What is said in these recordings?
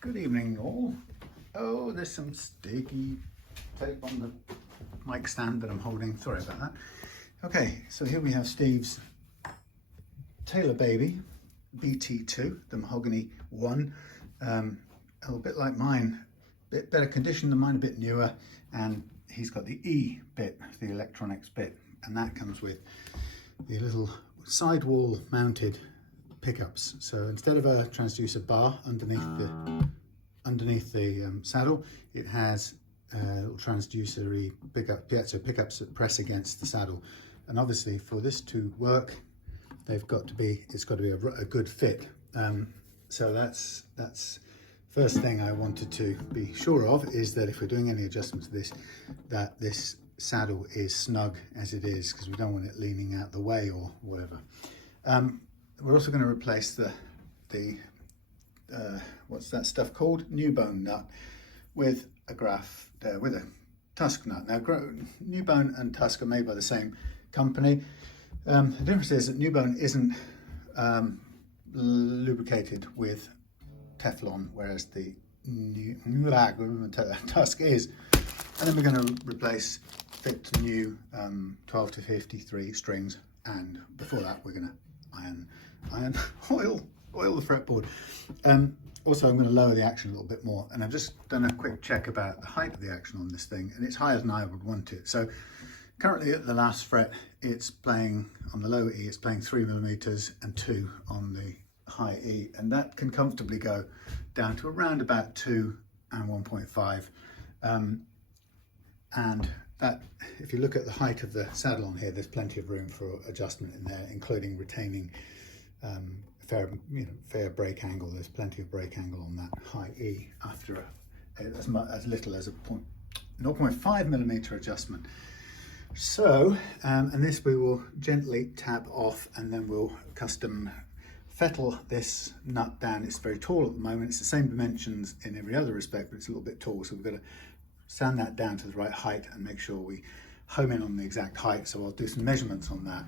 Good evening all. Oh, there's some sticky tape on the mic stand that I'm holding. Sorry about that. Okay, so here we have Steve's Taylor Baby BT2, the mahogany one. A little bit like mine, a bit better condition than mine, a bit newer, and he's got the E bit, the electronics bit, and that comes with the little sidewall mounted pickups. So instead of a transducer bar underneath the saddle, it has little transducer pickups that press against the saddle. And obviously for this to work, it's got to be a good fit. So that's first thing I wanted to be sure of, is that if we're doing any adjustments to this, that this saddle is snug as it is, because we don't want it leaning out the way or whatever. We're also going to replace the what's that stuff called? NuBone nut with a Tusq nut. Now, NuBone and Tusq are made by the same company. The difference is that NuBone isn't lubricated with Teflon, whereas the Tusq is. And then we're going to fit new 12 to 53 strings, and before that we're going to oil the fretboard. Also, I'm going to lower the action a little bit more, and I've just done a quick check about the height of the action on this thing, and it's higher than I would want it. So currently at the last fret, it's playing on the low E, it's playing 3mm and 2 on the high E, and that can comfortably go down to around about 2 and 1.5. And that, if you look at the height of the saddle on here, there's plenty of room for adjustment in there, including retaining fair brake angle. There's plenty of brake angle on that high E after as little as a 0.5mm adjustment. So, and this we will gently tap off, and then we'll custom fettle this nut down. It's very tall at the moment. It's the same dimensions in every other respect, but it's a little bit tall, so we've got to sand that down to the right height and make sure we home in on the exact height. So I'll do some measurements on that.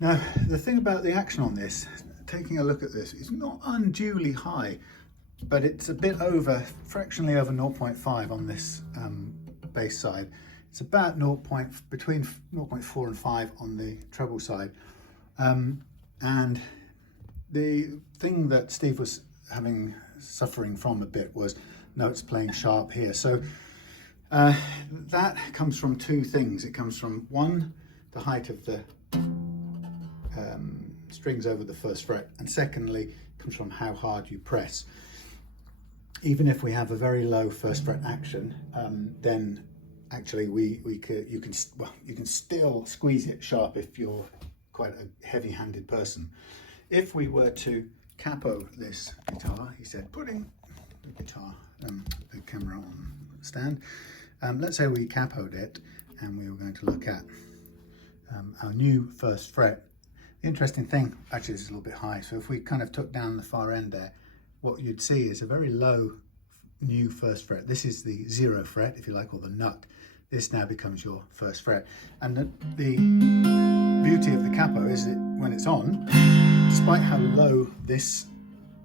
Now, the thing about the action on this, taking a look at this, it's not unduly high, but it's a bit fractionally over 0.5 on this bass side. It's about between 0.4 and 5 on the treble side. And the thing that Steve was suffering from a bit was notes playing sharp here. So that comes from two things. It comes from, one, the height of the strings over the first fret, and secondly, it comes from how hard you press. Even if we have a very low first fret action, then actually you can still squeeze it sharp if you're quite a heavy-handed person. If we were to capo this guitar, he said, putting the guitar, the camera on the stand, let's say we capoed it and we were going to look at our new first fret. The interesting thing, actually, this is a little bit high, so if we kind of took down the far end there, what you'd see is a very low new first fret. This is the 0 fret, if you like, or the nut. This now becomes your first fret. And the beauty of the capo is that when it's on, despite how low this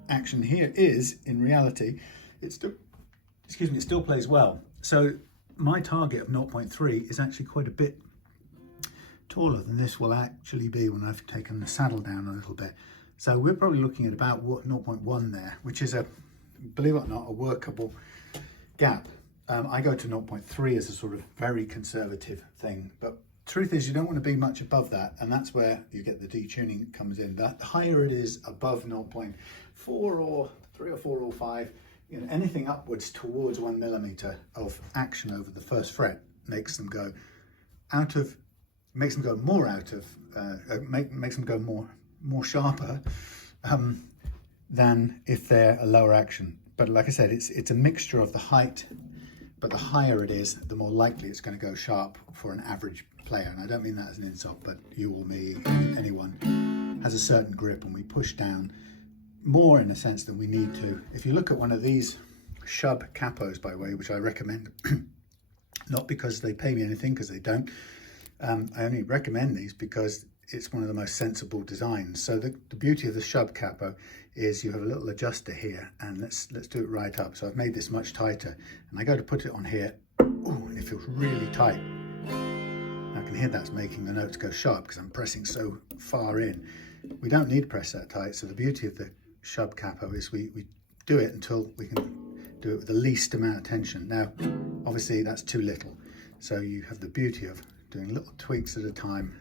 action here is, in reality, it still plays well. So my target of 0.3 is actually quite a bit taller than this will actually be when I've taken the saddle down a little bit. So we're probably looking at about 0.1 there, which is, believe it or not, a workable gap. I go to 0.3 as a sort of very conservative thing, but truth is you don't want to be much above that, and that's where you get the detuning comes in. The higher it is above 0.4 or 3 or 4 or 5, anything upwards towards 1mm of action over the first fret makes them go more sharper than if they're a lower action. But like I said, it's a mixture of the height, but the higher it is, the more likely it's going to go sharp for an average player. And I don't mean that as an insult, but you or me, anyone has a certain grip, and we push down more in a sense than we need to. If you look at one of these Shub capos, by the way, which I recommend, not because they pay me anything, because they don't, I only recommend these because it's one of the most sensible designs. So the beauty of the shub capo is you have a little adjuster here, and let's do it right up. So I've made this much tighter, and I go to put it on here, ooh, and it feels really tight. I can hear that's making the notes go sharp because I'm pressing so far in. We don't need to press that tight. So the beauty of the shub capo is we do it until we can do it with the least amount of tension. Now, obviously that's too little. So you have the beauty of doing little tweaks at a time.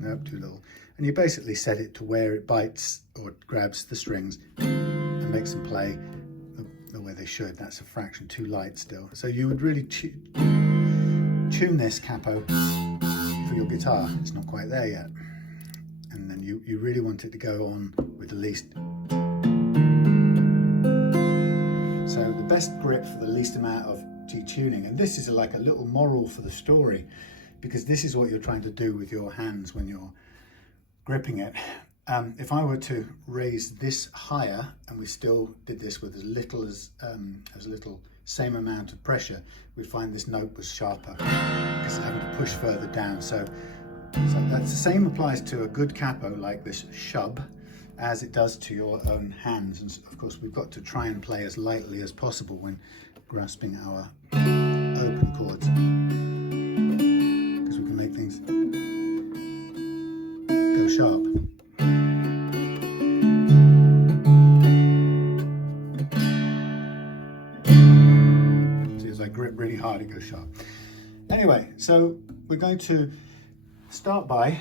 Nope, too little. And you basically set it to where it bites or grabs the strings and makes them play the way they should. That's a fraction too light still. So you would really tune this capo for your guitar. It's not quite there yet. And then you really want it to go on with the least. So the best grip for the least amount of detuning. And this is like a little moral for the story, because this is what you're trying to do with your hands when you're gripping it. If I were to raise this higher and we still did this with as little same amount of pressure, we'd find this note was sharper because it's having to push further down. So that's the same applies to a good capo like this shub as it does to your own hands. And of course we've got to try and play as lightly as possible when grasping our open chords, because we can make things go sharp. See, as I grip really hard, it goes sharp. Anyway, so we're going to start by,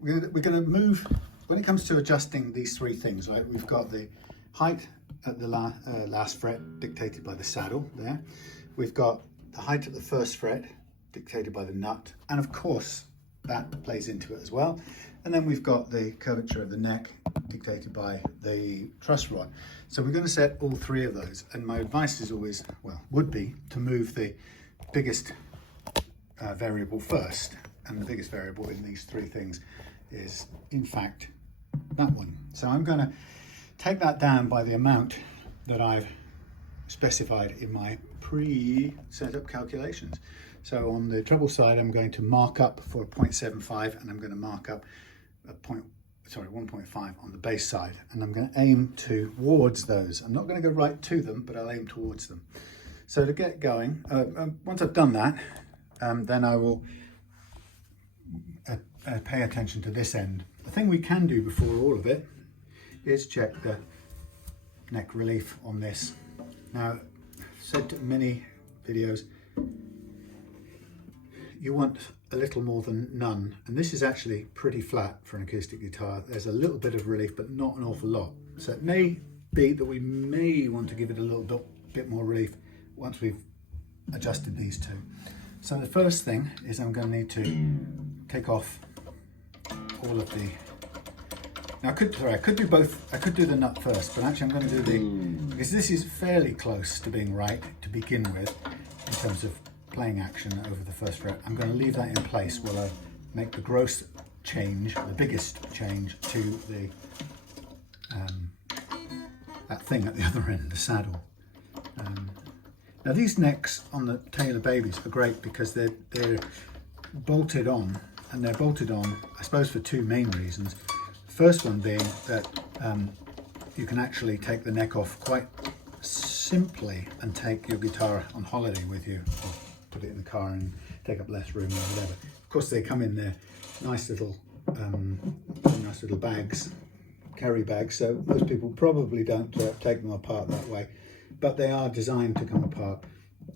we're going to move, when it comes to adjusting these three things, right? We've got the height at the last fret dictated by the saddle there. We've got the height at the first fret dictated by the nut, and of course that plays into it as well. And then we've got the curvature of the neck dictated by the truss rod. So we're going to set all three of those, and my advice is always, well, would be to move the biggest variable first, and the biggest variable in these three things is in fact that one. So I'm going to take that down by the amount that I've specified in my pre-setup calculations. So on the treble side, I'm going to mark up for a 0.75, and I'm going to mark up a 1.5 on the bass side, and I'm going to aim towards those. I'm not going to go right to them, but I'll aim towards them. So to get going, once I've done that, then I will pay attention to this end. The thing we can do before all of it is check the neck relief on this. Now, I've said in many videos, you want a little more than none, and this is actually pretty flat for an acoustic guitar. There's a little bit of relief, but not an awful lot. So it may be that we may want to give it a little bit more relief once we've adjusted these two. So the first thing is I'm going to need to take off all of the, now I could do both. I could do the nut first, but actually I'm going to do because this is fairly close to being right to begin with in terms of playing action over the first fret. I'm going to leave that in place while I make the gross change, the biggest change to the that thing at the other end, the saddle. Now these necks on the Taylor babies are great because they're bolted on, and they're bolted on, I suppose, for two main reasons. First one being that you can actually take the neck off quite simply and take your guitar on holiday with you, or put it in the car and take up less room or whatever. Of course, they come in their nice little bags, carry bags, so most people probably don't take them apart that way, but they are designed to come apart,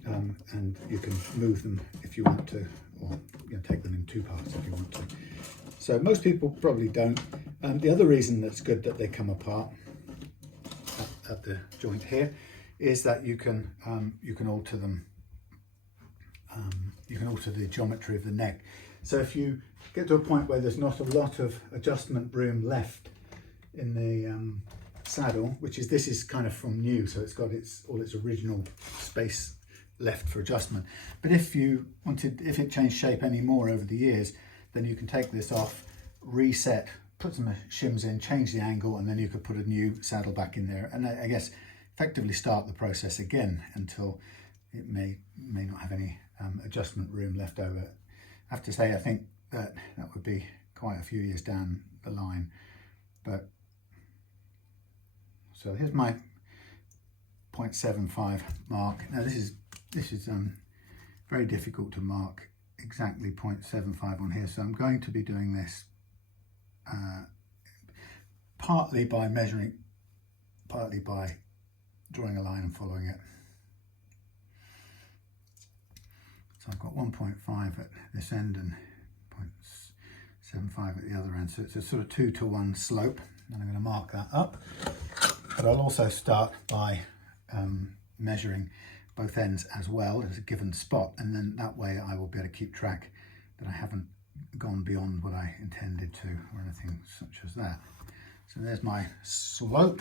and you can move them if you want to, or take them in two parts if you want to. So most people probably don't. The other reason that's good that they come apart at the joint here is that you can alter them. You can alter the geometry of the neck. So if you get to a point where there's not a lot of adjustment room left in the saddle, this is kind of from new, so it's got all its original space left for adjustment. But if it changed shape any more over the years, then you can take this off, reset, put some shims in, change the angle, and then you could put a new saddle back in there, and I guess effectively start the process again until it may not have any adjustment room left over. I have to say, I think that would be quite a few years down the line. But so here's my 0.75 mark. Now this is very difficult to mark exactly 0.75 on here, so I'm going to be doing this partly by measuring, partly by drawing a line and following it. So I've got 1.5 at this end and 0.75 at the other end, so it's a sort of 2-to-1 slope, and I'm going to mark that up. But I'll also start by measuring both ends as well as a given spot, and then that way I will be able to keep track that I haven't gone beyond what I intended to or anything such as that. So there's my slope.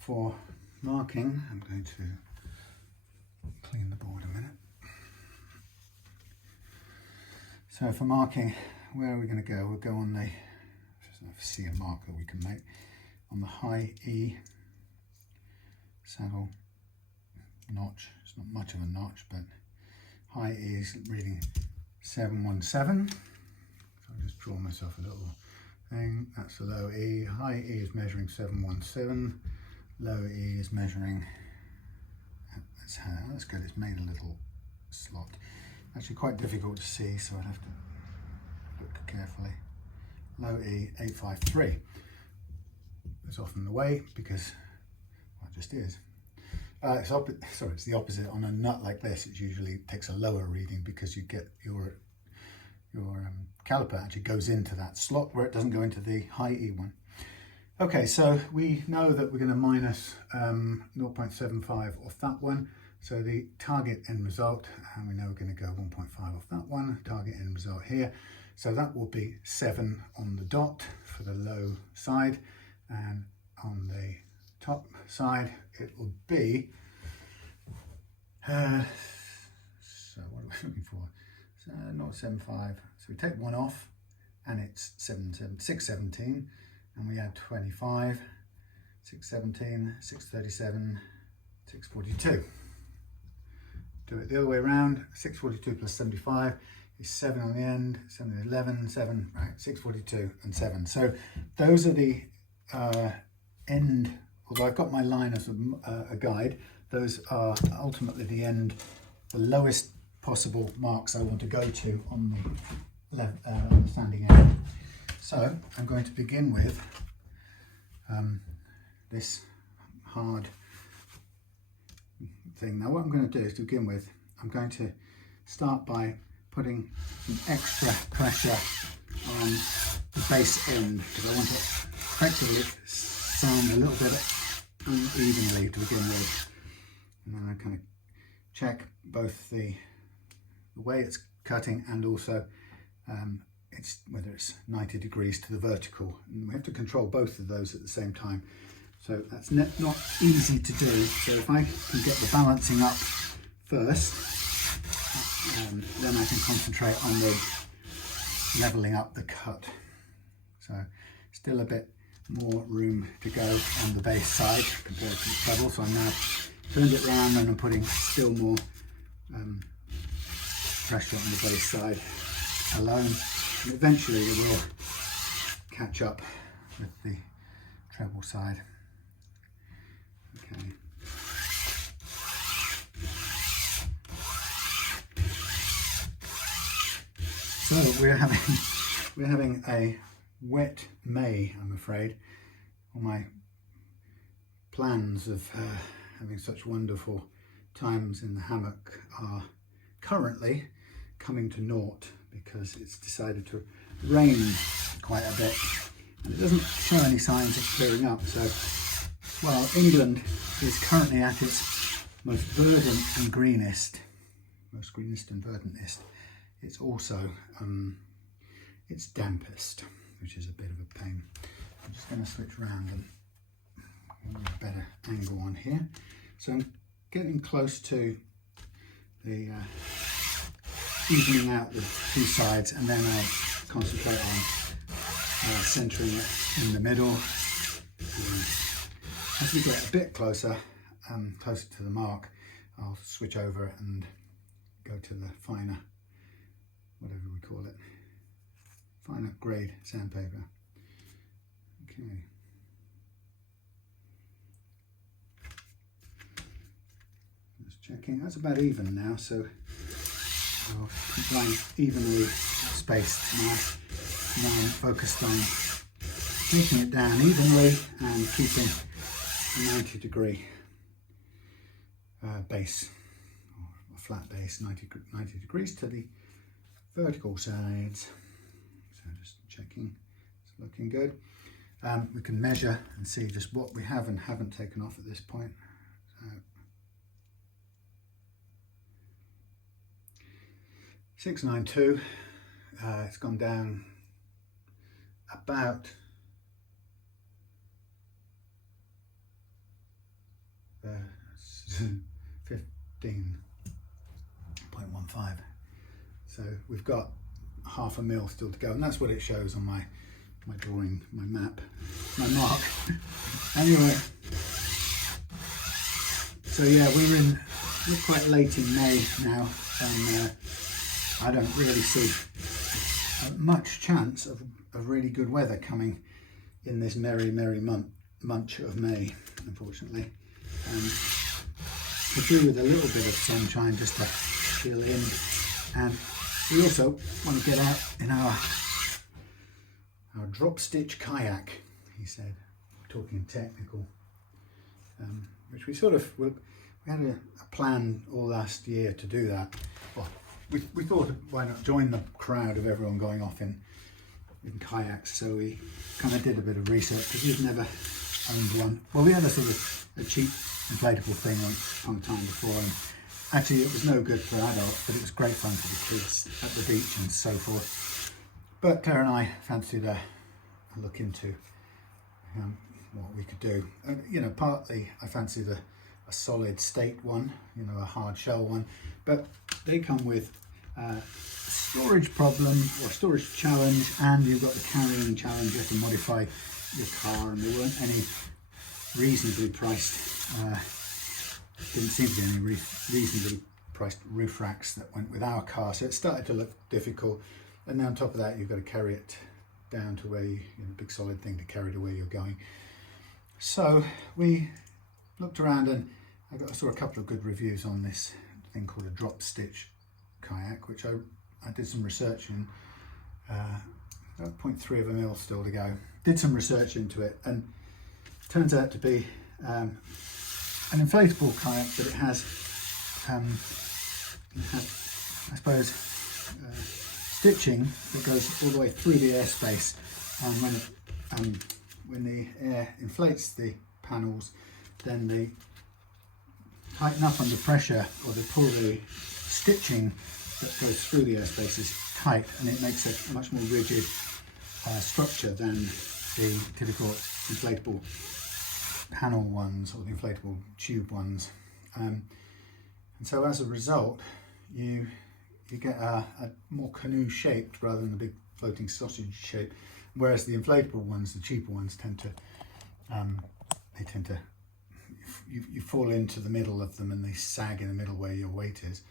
For marking, I'm going to clean the board a minute. So for marking, where are we going to go? We'll go on the, see a mark that we can make on the high E saddle notch. It's not much of a notch, but high E is reading 717. So I'll just draw myself a little thing. That's the low E. High E is measuring 717. Low E is measuring, that's good, it's made a little slot. Actually quite difficult to see, so I'd have to look carefully. Low E 853. It's often the way because, well, it just is. It's the opposite. On a nut like this, it usually takes a lower reading because you get your caliper actually goes into that slot where it doesn't go into the high E one. Okay, so we know that we're going to minus 0.75 off that one. So the target end result, and we know we're going to go 1.5 off that one, target end result here. So that will be 7 on the dot for the low side, and on the top side it will be, so what are we looking for? So 0.75, so we take one off and it's 617, and we add 25, 617, 637, 642. Do it the other way around. 642 plus 75 is 7 on the end, 7 is 11, 7, right, 642 and 7. So those are the end, although I've got my line as a guide, those are ultimately the end, the lowest possible marks I want to go to on the standing end. So I'm going to begin with this hard thing. Now what I'm going to do is, to begin with, I'm going to start by putting some extra pressure on the base end because I want to effectively sound a little bit unevenly to begin with, and then I kind of check both the way it's cutting and also whether it's 90 degrees to the vertical, and we have to control both of those at the same time. So that's not easy to do. So if I can get the balancing up first, then I can concentrate on the leveling up the cut. So still a bit more room to go on the base side compared to the treble. So I'm now turned it around and I'm putting still more pressure on the base side alone. And eventually it will catch up with the treble side. Okay. So we're having a wet May, I'm afraid. All my plans of having such wonderful times in the hammock are currently coming to naught because it's decided to rain quite a bit, and it doesn't show any signs of clearing up. So while England is currently at its most verdant and greenest, and verdantest, it's also it's dampest, which is a bit of a pain. I'm just going to switch around and get a better angle on here. So I'm getting close to the evening out the two sides, and then I'll concentrate on centering it in the middle. As we get a bit closer to the mark, I'll switch over and go to the finer whatever we call it, finer grade sandpaper. Okay. Just checking, that's about even now, so I'll combine evenly spaced now. Now I'm focused on taking it down evenly and keeping a 90-degree base, or a flat base, 90 degrees to the vertical sides. So just checking, it's looking good. We can measure and see just what we have and haven't taken off at this point. So 692, it's gone down about 15.15. So we've got half a mil still to go, and that's what it shows on my drawing, my map, my mark. Anyway, so yeah, we're quite late in May now, and I don't really see much chance of really good weather coming in this merry month of May, unfortunately. Could do with a little bit of sunshine just to fill in, and we also want to get out in our drop stitch kayak, he said, talking technical, which we sort of, we had a plan all last year to do that. Well, we thought, why not join the crowd of everyone going off in kayaks, so we kind of did a bit of research, because we've never owned one. Well, we had a sort of a cheap inflatable thing on time before, and actually it was no good for adults, but it was great fun for the kids at the beach and so forth. But Claire and I fancied a look into what we could do. You know, partly I fancied a solid state one, you know, a hard shell one, but they come with a storage problem or storage challenge, and you've got the carrying challenge. You have to modify your car, and there weren't any reasonably priced, didn't seem to be any reasonably priced roof racks that went with our car, so it started to look difficult. And then on top of that, you've got to carry it down to where you know, big solid thing to carry to where you're going. So we looked around, and I saw a couple of good reviews on this thing called a drop stitch kayak, which I did some research in. About 0.3 of a mil still to go. Did some research into it, and it turns out to be an inflatable kayak, but it has I suppose, stitching that goes all the way through the airspace, and when the air inflates the panels, then they tighten up under pressure, or they pull the stitching that goes through the airspace is tight, and it makes a much more rigid structure than the typical inflatable panel ones or the inflatable tube ones. And so as a result, you get a more canoe shaped rather than a big floating sausage shape, whereas the inflatable ones, the cheaper ones, tend to you fall into the middle of them, and they sag in the middle where your weight is,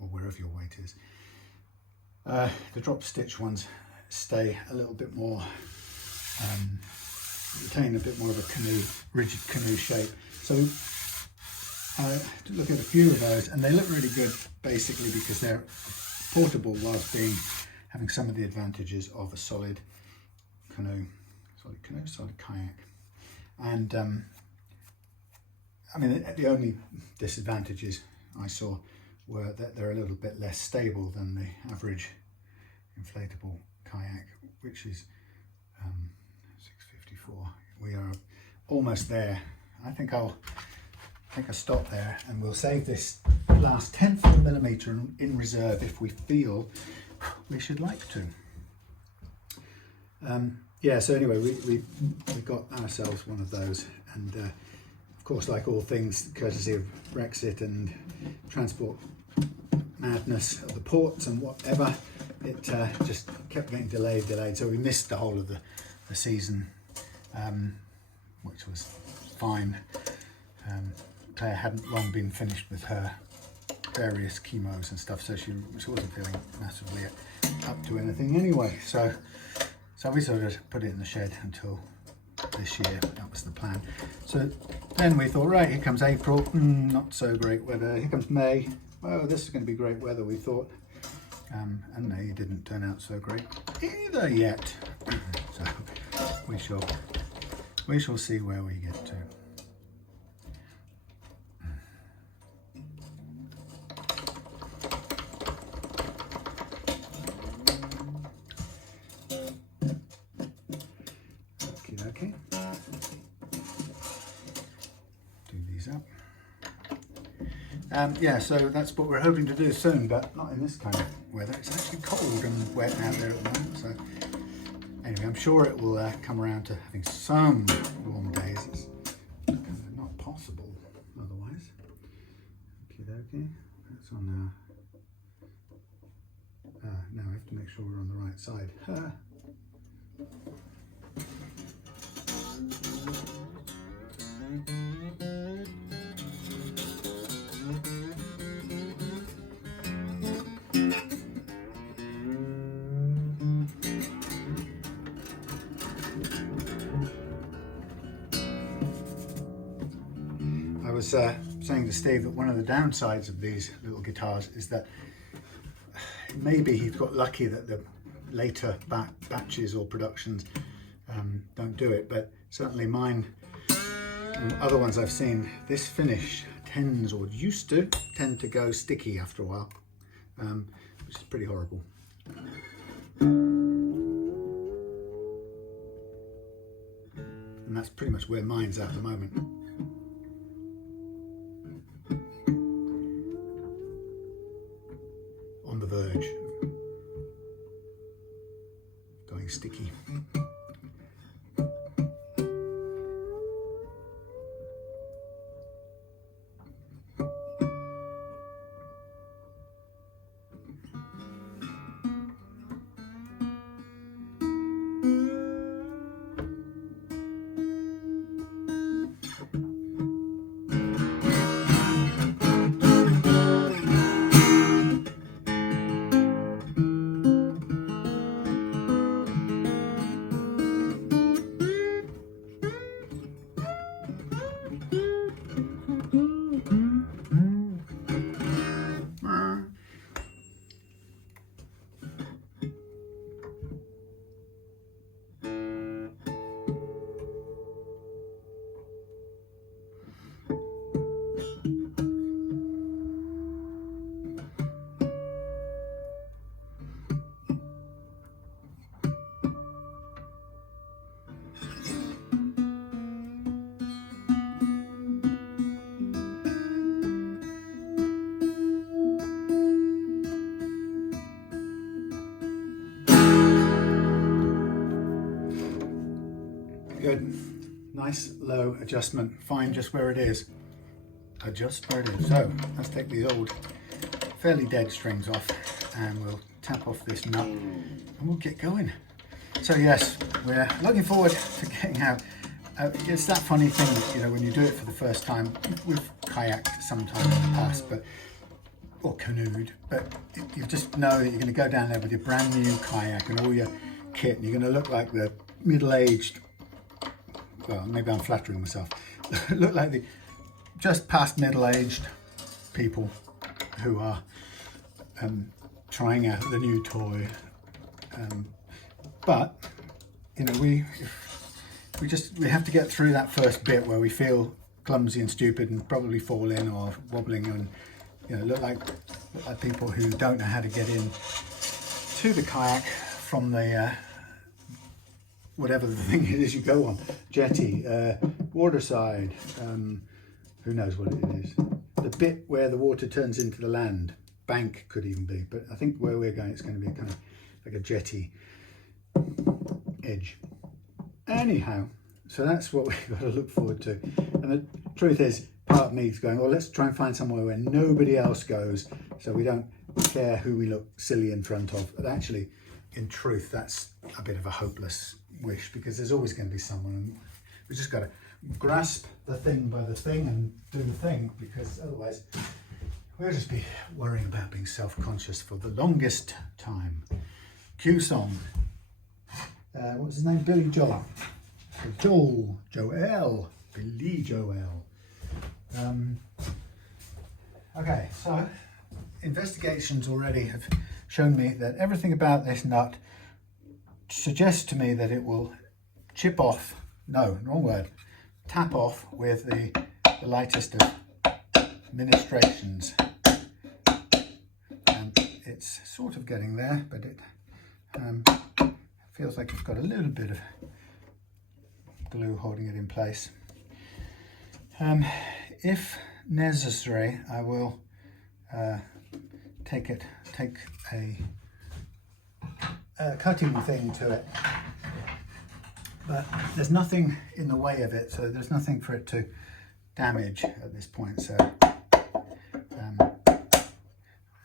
or wherever your weight is. The drop stitch ones stay a little bit more, retain a bit more of a rigid canoe shape. So to look at a few of those, and they look really good basically because they're portable whilst having some of the advantages of a solid kayak. And I mean, the only disadvantages I saw were that they're a little bit less stable than the average inflatable kayak, which is 654. We are almost there. I think I'll stop there, and we'll save this last 1/10 of a millimetre in reserve if we feel we should like to. Yeah, so anyway, we got ourselves one of those, and of course, like all things, courtesy of Brexit and transport madness of the ports and whatever, it just kept getting delayed, so we missed the whole of the season, which was fine. Claire hadn't long been finished with her various chemos and stuff, so she wasn't feeling massively up to anything anyway. So we sort of put it in the shed until this year. That was the plan. So then we thought, right, here comes April, not so great weather. Here comes May. Oh, this is going to be great weather, we thought. And May didn't turn out so great either yet. So we shall see where we get to. Okay. Do these up. Yeah, so that's what we're hoping to do soon, but not in this kind of weather. It's actually cold and wet out there at the moment. So anyway, I'm sure it will come around to having some warm days. It's kind of not possible otherwise. Okay. That's on now. Now I have to make sure we're on the right side. I was saying to Steve that one of the downsides of these little guitars is that maybe he's got lucky that the later batches or productions don't do it, but certainly mine and other ones I've seen, this finish tends, or used to tend to go sticky after a while, which is pretty horrible. And that's pretty much where mine's at the moment. On the verge of going sticky. Good, nice low adjustment, fine just where it is, adjust where it is. So let's take these old fairly dead strings off and we'll tap off this nut and we'll get going. So yes, we're looking forward to getting out. It's that funny thing that, you know, when you do it for the first time, we've kayaked sometime in the past, or canoed, but you just know that you're going to go down there with your brand new kayak and all your kit and you're going to look like the middle-aged, well, maybe I'm flattering myself, look like the just past middle-aged people who are trying out the new toy. But, you know, we have to get through that first bit where we feel clumsy and stupid and probably fall in or wobbling and, you know, look like people who don't know how to get in to the kayak from the whatever the thing is you go on, jetty, waterside, who knows what it is. The bit where the water turns into the land, bank could even be, but I think where we're going it's going to be kind of like a jetty edge. Anyhow, so that's what we've got to look forward to. And the truth is, part of me is going, well, let's try and find somewhere where nobody else goes so we don't care who we look silly in front of. But actually, in truth, that's a bit of a hopeless wish because there's always going to be someone, and we just got to grasp the thing by the thing and do the thing, because otherwise We'll just be worrying about being self-conscious for the longest time. Cue song. What's his name? Billy Joel. Joel. Billy Joel. Okay, so investigations already have shown me that everything about this nut suggests to me that it will chip off, no, wrong word, tap off with the lightest of ministrations. It's sort of getting there, but it feels like it's got a little bit of glue holding it in place. If necessary, I will take a cutting thing to it, but there's nothing in the way of it, so there's nothing for it to damage at this point. So there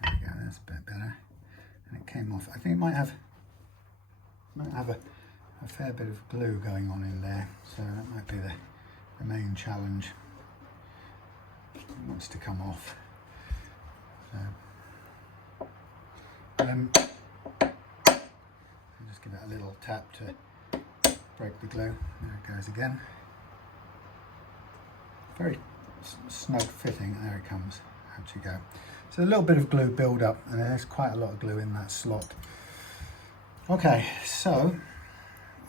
we go, that's a bit better, and it came off. I think it might have a fair bit of glue going on in there, so that might be the main challenge. It wants to come off. So just give it a little tap to break the glue. There it goes again. Very snug fitting. There it comes. Out you go. So a little bit of glue build up, and there's quite a lot of glue in that slot. Okay, so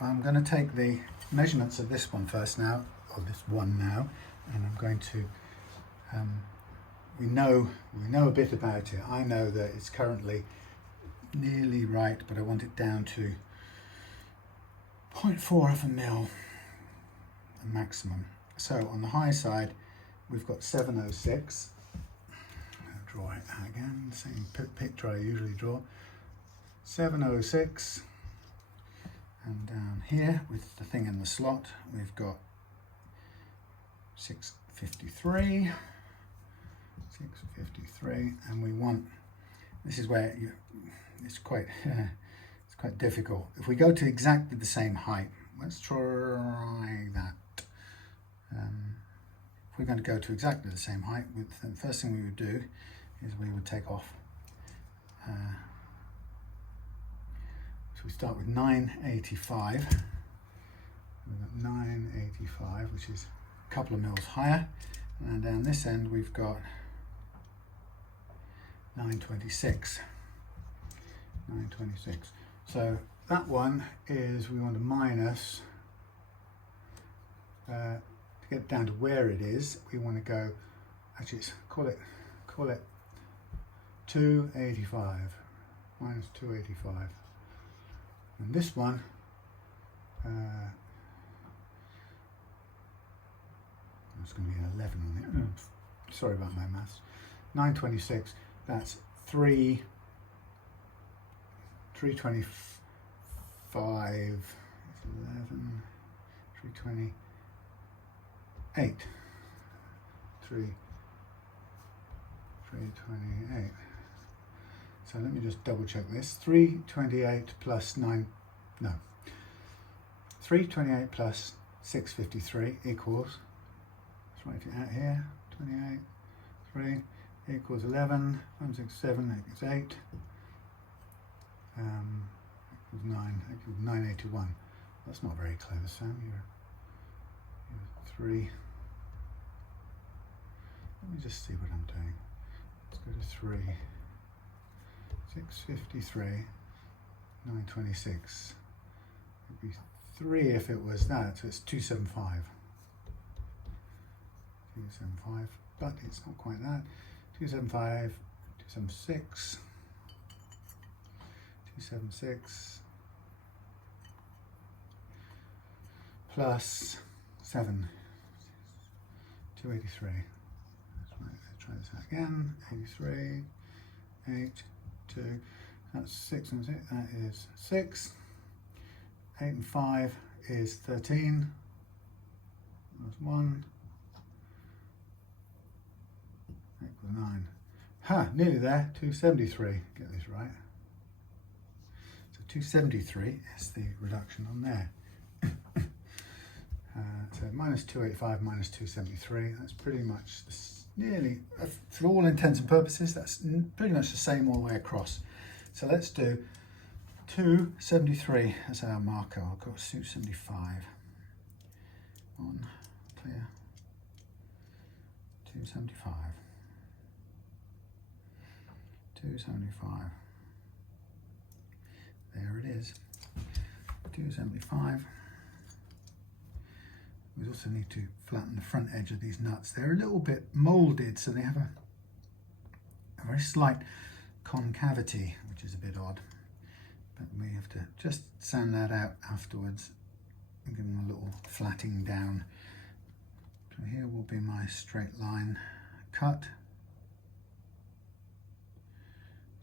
I'm going to take the measurements of this one first now, or this one now, and I'm going to we know a bit about it. I know that it's currently nearly right, but I want it down to 0.4 of a mil, a maximum. So on the high side, we've got 706. I'll draw it out again, same picture I usually draw. 706, and down here with the thing in the slot, we've got 653. 653, and we want, this is where it's quite difficult. If we go to exactly the same height, let's try that. If we're going to go to exactly the same height, the first thing we would do is we would take off. So we start with 985. We've got 985, which is a couple of mils higher, and down this end we've got 926. 926. So that one is, we want to minus, to get down to where it is, we want to go, actually call it 285, minus 285. And this one, it's going to be an 11 on it. Sorry about my maths. 926. That's 325, 11, 328, 328. So let me just double check this. 328 plus 9, no. 328 plus 653 equals, let's write it out here, 28, 3 equals 11, 1, 6, 7 equals 8, equals 9, equals 981. That's not very clever, Sam. You're 3. Let me just see what I'm doing. Let's go to 3. 653, 926. It'd be 3 if it was that, so it's 275. 275, but it's not quite that. 275, 276, 276 plus 7, 283. Let's try this out again. 83, 8, 2. That's 6 and 6. That is 6. 8 and 5 is 13. That's 1. Equals 9. Ha! Nearly there. 273. Get this right. So 273 is the reduction on there. So minus 285 minus 273. That's pretty much nearly, for all intents and purposes, that's pretty much the same all the way across. So let's do 273 as our marker. I'll go 275 on clear, 275, 275. There it is, 275. We also need to flatten the front edge of these nuts. They're a little bit moulded, so they have a very slight concavity, which is a bit odd. But we have to just sand that out afterwards and give them a little flatting down. So here will be my straight line cut.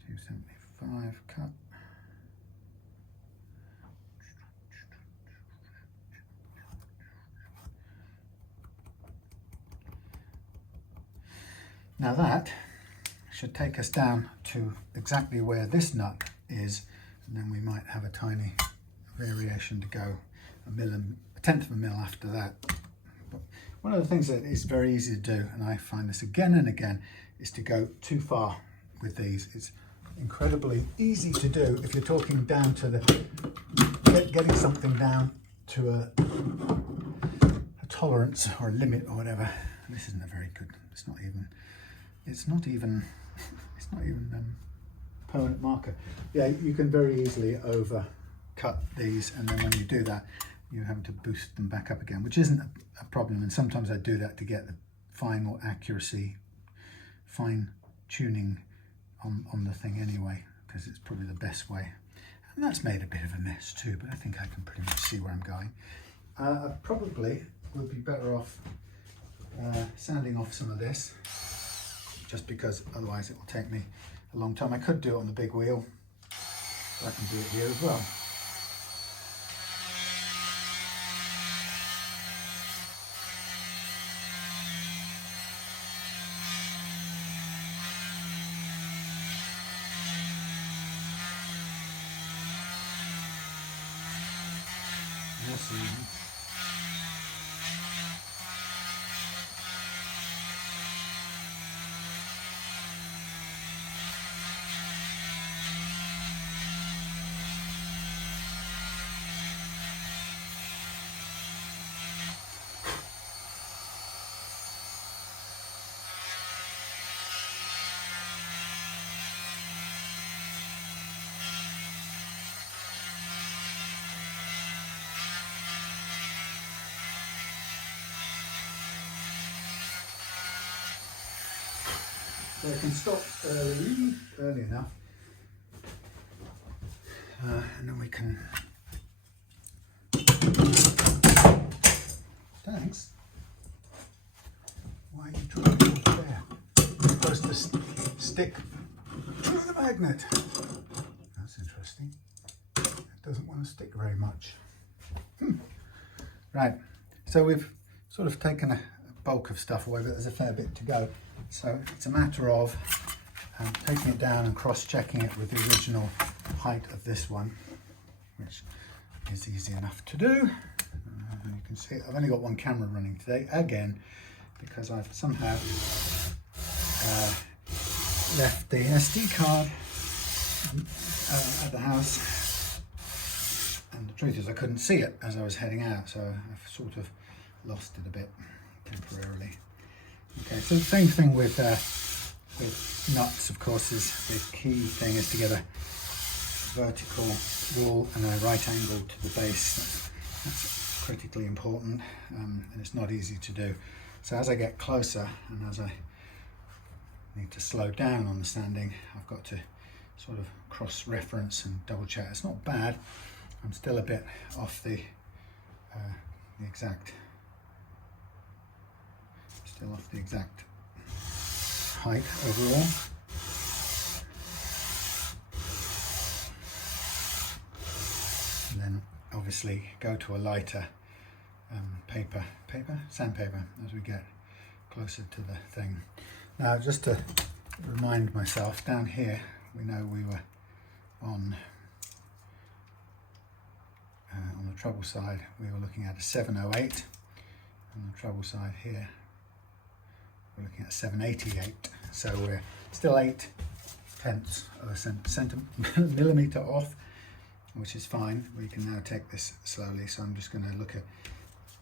275 cut. Now that should take us down to exactly where this nut is, and then we might have a tiny variation to go a tenth of a mil after that. But one of the things that is very easy to do, and I find this again and again, is to go too far with these. It's incredibly easy to do if you're talking down to the getting something down to a tolerance or a limit or whatever. This isn't a very good. It's not even permanent marker. Yeah, you can very easily overcut these, and then when you do that, you're having to boost them back up again, which isn't a problem. And sometimes I do that to get the final accuracy, fine tuning on the thing anyway, because it's probably the best way. And that's made a bit of a mess too, but I think I can pretty much see where I'm going. I probably will be better off sanding off some of this, just because otherwise it will take me a long time. I could do it on the big wheel, but I can do it here as well. So I can stop early enough, and then we can. Thanks. Why are you trying to go there? You're supposed to stick to the magnet. That's interesting. It doesn't want to stick very much. Right. So we've sort of taken a bulk of stuff away, but there's a fair bit to go. So it's a matter of taking it down and cross-checking it with the original height of this one, which is easy enough to do. You can see I've only got one camera running today, again, because I've somehow left the SD card at the house, and the truth is I couldn't see it as I was heading out, so I've sort of lost it a bit temporarily. Okay, so the same thing with nuts, of course, is the key thing is to get a vertical wall and a right angle to the base. That's critically important, and it's not easy to do. So as I get closer and as I need to slow down on the sanding, I've got to sort of cross-reference and double check. It's not bad. I'm still a bit off the exact height overall. And then obviously go to a lighter sandpaper as we get closer to the thing. Now, just to remind myself, down here we know we were on the treble side we were looking at a 708, and the treble side here we're looking at 7/88, so we're still 0.8 of a millimeter off, which is fine. We can now take this slowly, so I'm just going to look at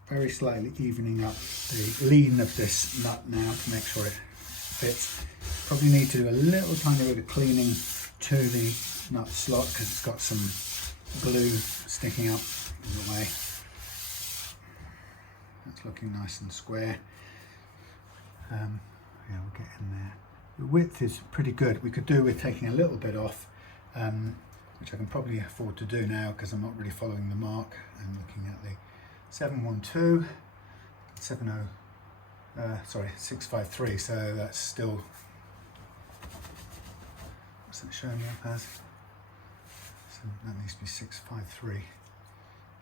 very slightly evening up the lean of this nut now to make sure it fits. Probably need to do a little tiny bit of cleaning to the nut slot because it's got some glue sticking up in the way. That's looking nice and square. Yeah, we'll get in there. The width is pretty good. We could do with taking a little bit off, which I can probably afford to do now because I'm not really following the mark. I'm looking at the 712, 653, so that's still, what's that showing up as? So that needs to be 653,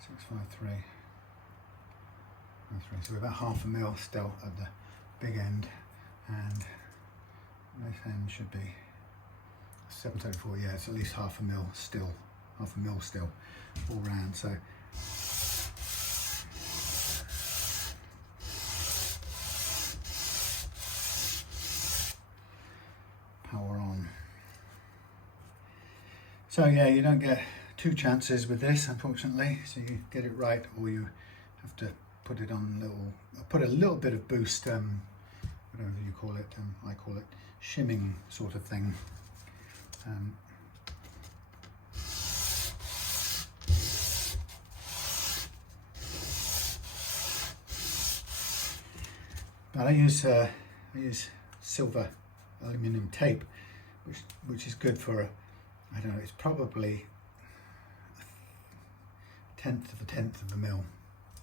653, so we're about 0.5 mil still at the big end, and this end should be 734, yeah, it's at least 0.5 mil still, 0.5 mil still all round, so power on. So yeah, you don't get 2 chances with this, unfortunately. So you get it right, or you have to put it on put a little bit of boost, whatever you call it. I call it shimming sort of thing. But I use silver aluminium tape, which is good for I don't know, it's probably 1/10 of a mil,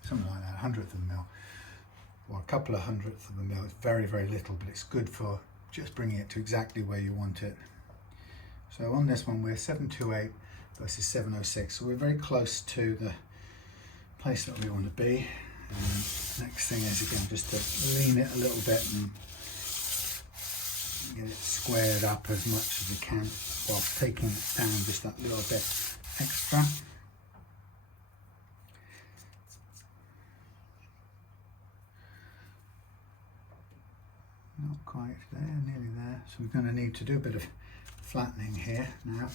something like that, 100th of a mil, or a couple of 100ths of a mil. It's very, very little, but it's good for just bringing it to exactly where you want it. So on this one, we're 728 versus 706, so we're very close to the place that we want to be. And next thing is, again, just to lean it a little bit and get it squared up as much as you can while taking it down just that little bit extra. Not quite there, nearly there. So we're going to need to do a bit of flattening here now.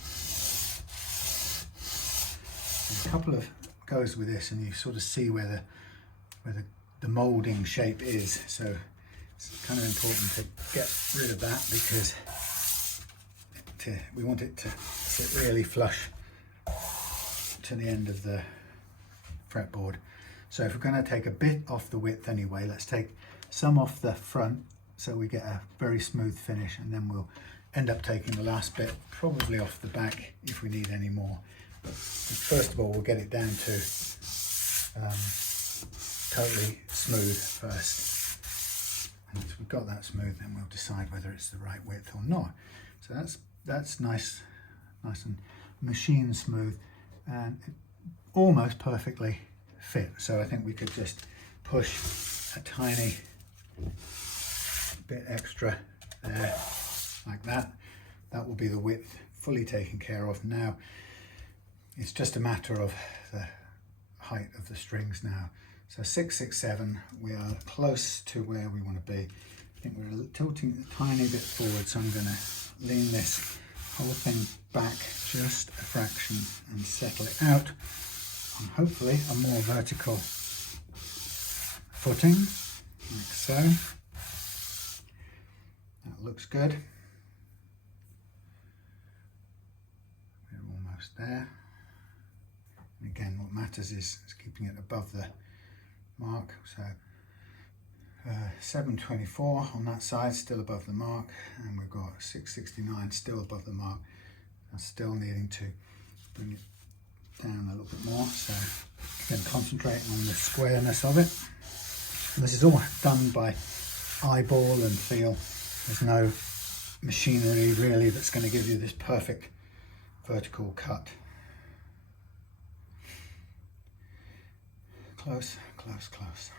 And a couple of goes with this, and you sort of see where the moulding shape is. So it's kind of important to get rid of that because we want it to sit really flush to the end of the fretboard. So if we're going to take a bit off the width anyway, let's take some off the front so we get a very smooth finish, and then we'll end up taking the last bit probably off the back if we need any more. But first of all, we'll get it down to totally smooth first. And once we've got that smooth, then we'll decide whether it's the right width or not. So that's nice and machine smooth, and it almost perfectly fit. So I think we could just push a tiny bit extra there, like that. That will be the width fully taken care of. Now it's just a matter of the height of the strings now. So 667, we are close to where we want to be. I think we're tilting a tiny bit forward, so I'm going to lean this whole thing back just a fraction and settle it out on hopefully a more vertical footing, like so. That looks good. We're almost there. And again, what matters is keeping it above the mark. So 724 on that side, still above the mark, and we've got 669 still above the mark. I'm still needing to bring it down a little bit more. So again, concentrating on the squareness of it. And this is all done by eyeball and feel. There's no machinery really that's going to give you this perfect vertical cut. Close, close, close.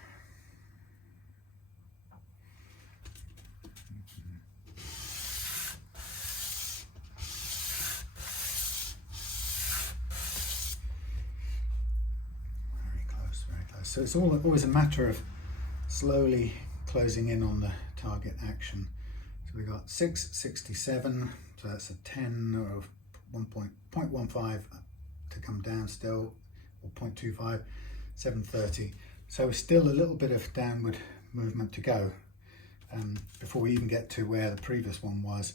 Very close, very close. So it's always a matter of slowly closing in on the target action. So we got 667, so that's a 10 or 1.15 to come down still, or 0.25, 730. So still a little bit of downward movement to go before we even get to where the previous one was.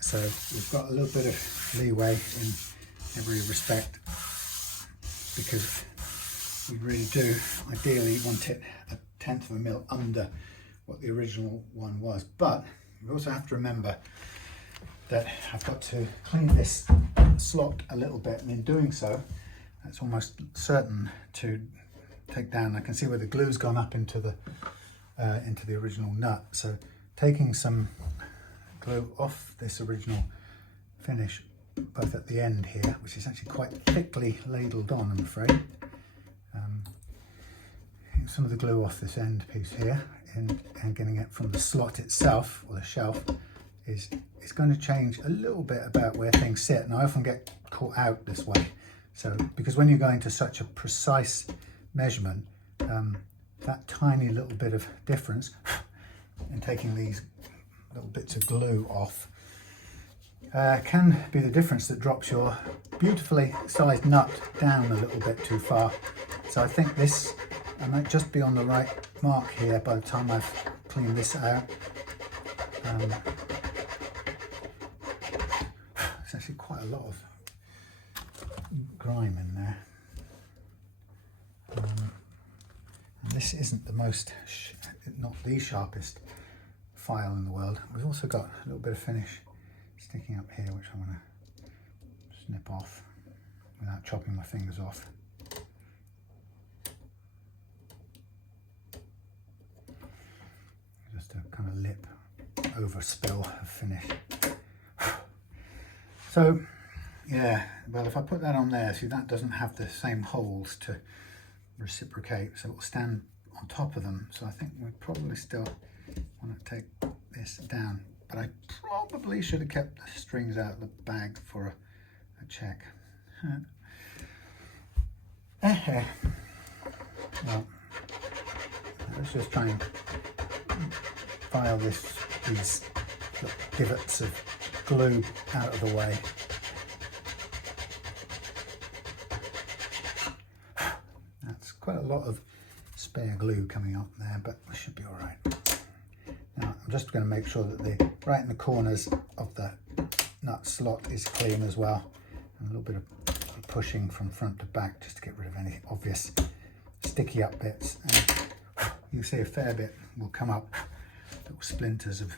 So we've got a little bit of leeway in every respect, because we really do ideally want it a 1/10 of a mil under what the original one was. But we also have to remember that I've got to clean this slot a little bit, and in doing so, that's almost certain to take down. I can see where the glue's gone up into the original nut. So taking some glue off this original finish, both at the end here, which is actually quite thickly ladled on, I'm afraid. Some of the glue off this end piece here, and getting it from the slot itself, or the shelf, is going to change a little bit about where things sit, and I often get caught out this way. So because when you're going to such a precise measurement, that tiny little bit of difference in taking these little bits of glue off can be the difference that drops your beautifully sized nut down a little bit too far. So I think this, I might just be on the right mark here by the time I've cleaned this out. There's actually quite a lot of grime in there. And this isn't the most, not the sharpest file in the world. We've also got a little bit of finish sticking up here, which I'm going to snip off without chopping my fingers off. Just a kind of lip overspill of finish. So yeah, well, if I put that on there, see, that doesn't have the same holes to reciprocate, so it will stand on top of them. So I think we probably still want to take this down, but I probably should have kept the strings out of the bag for a check. Well, let's just try and file these divots of glue out of the way. That's quite a lot of spare glue coming up there, but we should be all right. Now I'm just going to make sure that the right in the corners of the nut slot is clean as well, and a little bit of pushing from front to back just to get rid of any obvious sticky up bits. And you see a fair bit will come up, little splinters of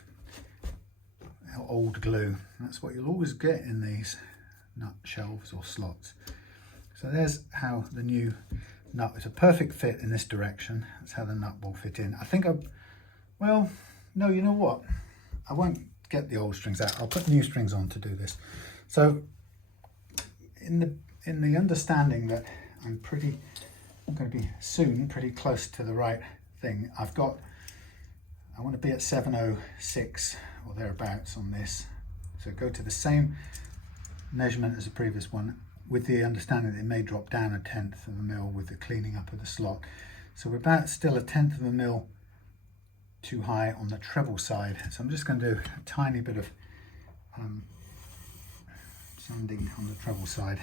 old glue. That's what you'll always get in these nut shelves or slots. So there's how the new nut is a perfect fit in this direction. That's how the nut will fit in. I think well, no, you know what? I won't get the old strings out. I'll put new strings on to do this. So in the understanding that I'm going to be soon pretty close to the right thing, I want to be at 706 or thereabouts on this. So go to the same measurement as the previous one, with the understanding that it may drop down a 1/10 of a mil with the cleaning up of the slot. So we're about still a 1/10 of a mil too high on the treble side. So I'm just going to do a tiny bit of sanding on the treble side,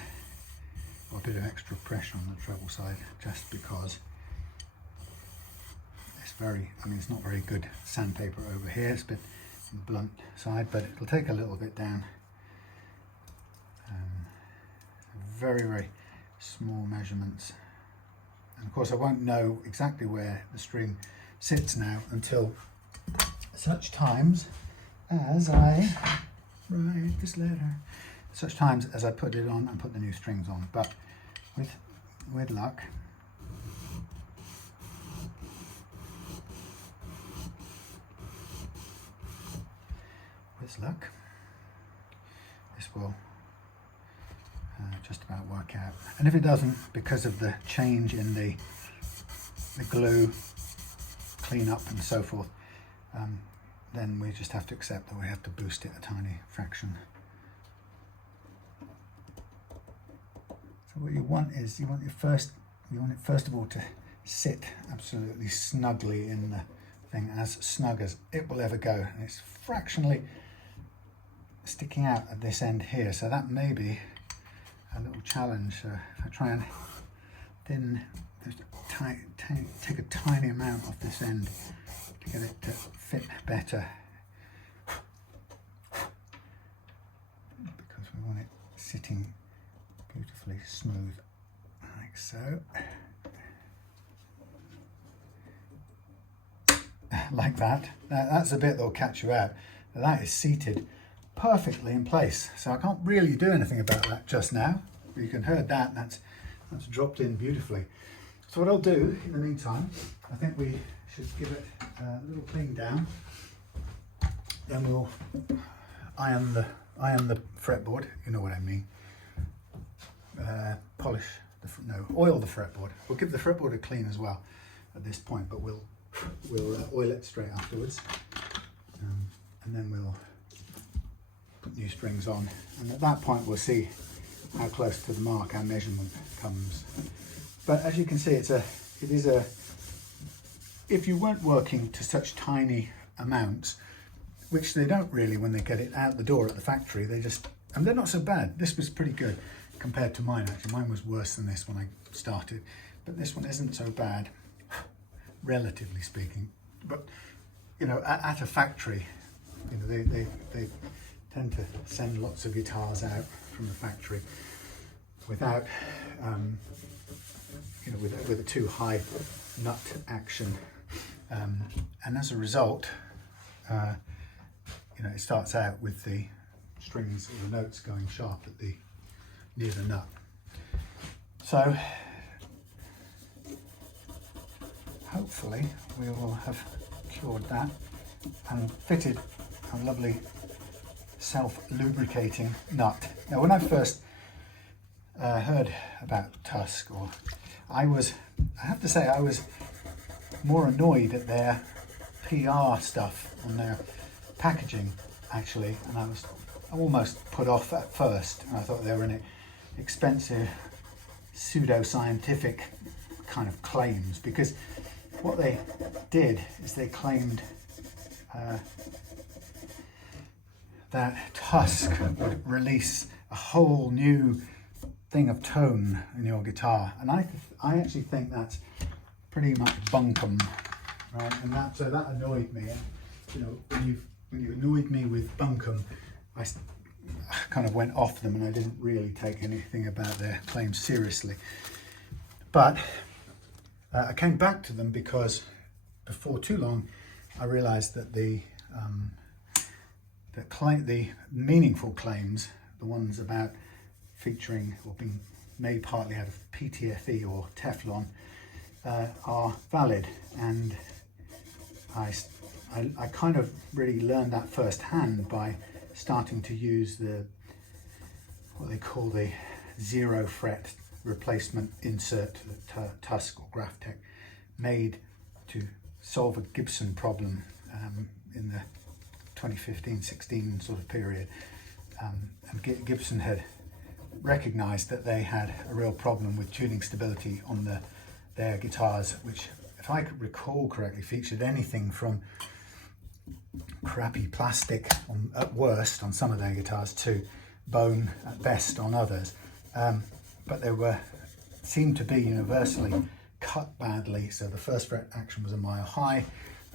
or a bit of extra pressure on the treble side, just because it's it's not very good sandpaper over here. It's a bit on the blunt side, but it'll take a little bit down. Very, very small measurements. And of course I won't know exactly where the string sits now until such times as I write this letter. Such times as I put it on and put the new strings on. But with luck, this will just about work out. And if it doesn't, because of the change in the glue clean up and so forth, then we just have to accept that we have to boost it a tiny fraction. So what you want is, you want it first of all to sit absolutely snugly in the thing as snug as it will ever go. And it's fractionally sticking out at this end here, so that may be a little challenge. So if I try and take a tiny amount off this end to get it to fit better, because we want it sitting beautifully smooth, like so. Like that. That's the bit that will catch you out. That is seated perfectly in place, so I can't really do anything about that just now. You can hear that, that's dropped in beautifully. So what I'll do in the meantime, I think we should give it a little clean down, then we'll iron the fretboard, you know what I mean, oil the fretboard. We'll give the fretboard a clean as well at this point, but we'll oil it straight afterwards, and then we'll put new strings on, and at that point we'll see how close to the mark our measurement comes. But as you can see, it is a if you weren't working to such tiny amounts, which they don't really when they get it out the door at the factory, and they're not so bad. This was pretty good compared to mine, actually. Mine was worse than this when I started, but this one isn't so bad, relatively speaking. But you know, at a factory, you know, they tend to send lots of guitars out from the factory without you know, with a too high nut action, and as a result, you know, it starts out with the strings or the notes going sharp at near the nut. So hopefully we will have cured that and fitted a lovely self-lubricating nut. Now, when I first heard about Tusq, I have to say I was more annoyed at their PR stuff on their packaging, actually, and I was almost put off at first, and I thought they were an expensive pseudo-scientific kind of claims, because what they did is they claimed that Tusq would release a whole new thing of tone in your guitar, and I actually think that's pretty much bunkum, right? And so that annoyed me. And, you know, when you annoyed me with bunkum, I kind of went off them, and I didn't really take anything about their claims seriously. But I came back to them because before too long I realized that the meaningful claims, the ones about featuring or being made partly out of PTFE or Teflon, are valid, and I kind of really learned that firsthand by starting to use what they call the 0 fret replacement insert that Tusq or Graphtec made to solve a Gibson problem in the 2015-16 sort of period, and Gibson had recognized that they had a real problem with tuning stability on their guitars, which, if I could recall correctly, featured anything from crappy plastic at worst on some of their guitars to bone at best on others, but they seemed to be universally cut badly, so the first fret action was a mile high,